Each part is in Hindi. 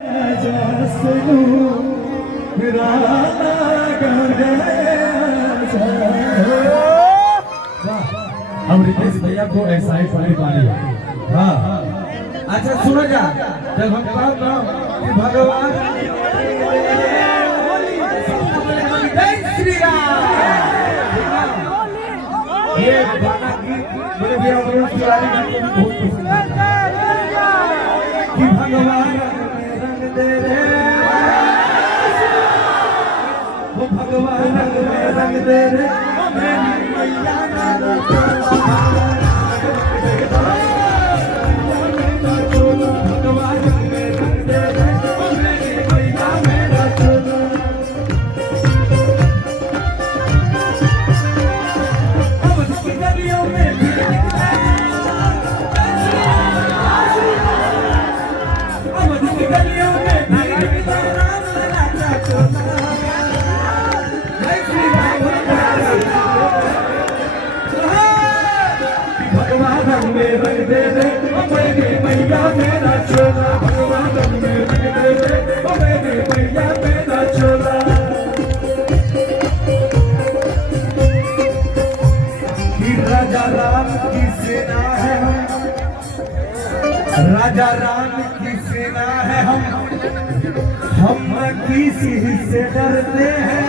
हम रितेश भैया को ऐसा ही पानी पानी। हाँ अच्छा सुनो जा, जब हम कहा कि भगवान जय श्री राम, ये गाना गीत मेरे भैया मनोज तिवारी जी को बहुत पसंद है कि भगवान रंग दे रे, वो भगवान रंग दे रे, मेरी मैया राजा राम की सेना है, हम किसी से डरते हैं,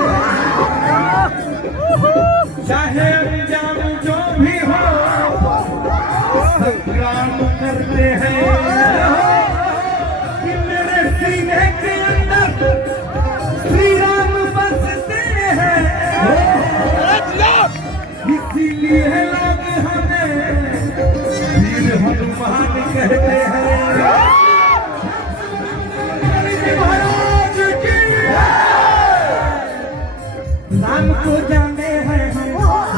चाहे अंजाम जो भी हो संग्राम करते हैं, कि मेरे सीने के अंदर श्री राम बसते हैं, इसीलिए लोग हमें वीर हनुमान कहते हैं। राम को जाने हैं हम,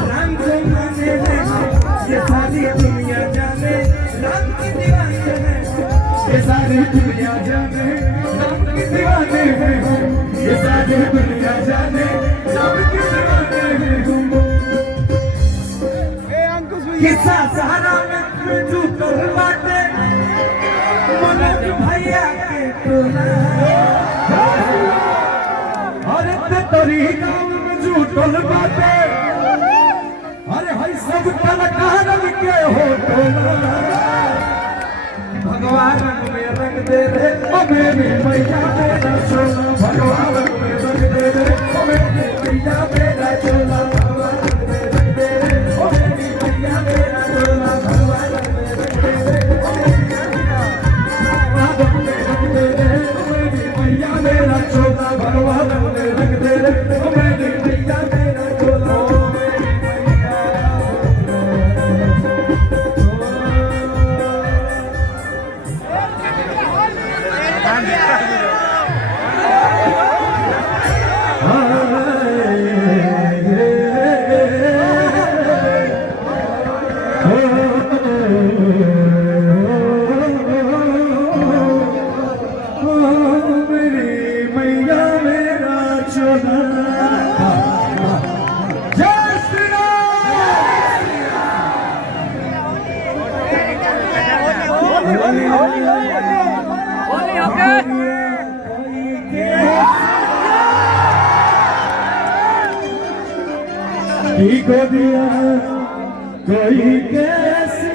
राम को माने हैं हम, ये सारी दुनिया जाने राम की दीवाने हैं, ये सारी दुनिया जाने राम की दीवाने हैं हम, ये सारी दुनिया जाने राम की दीवाने हैं हम। किस्सा सहारा में जो कर बाटे मनोज भैया के टोला, और तोरी गाँव में झूठल बाटे, अरे भाई सब कलाकारन के हो टोला, भगवान रंग में रंग दे रे, ओ मेरी मैया मेरा चोला, भगवान रंग में रंग दे रे, ओ मेरी मैया मेरा चोला, भगवान रंग में रंग दे रे, ओ मेरी मैया मेरा चोला, भगवान रंग में रंग दे रे, ओ मेरी मैया मेरा चोला, भगवान रंग में रंग दे रे, ओ मेरी मैया मेरा चोला, ओ मेरी मैया। को दिया कोई कैसे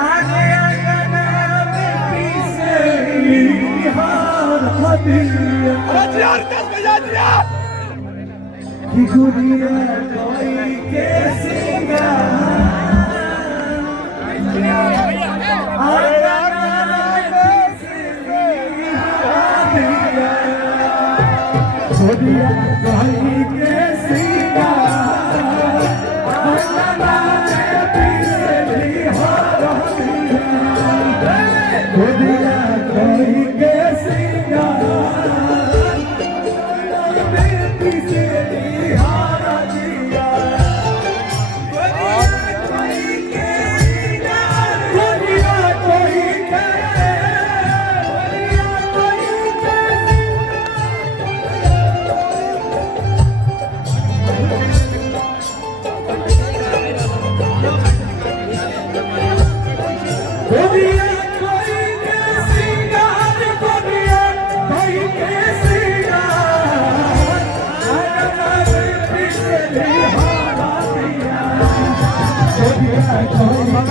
आगे अंगना में पीछे हार दिया कि गुड़िया कोई कैसे दिया भाई के सीधा दिया कोई के सीधा दिया बैठो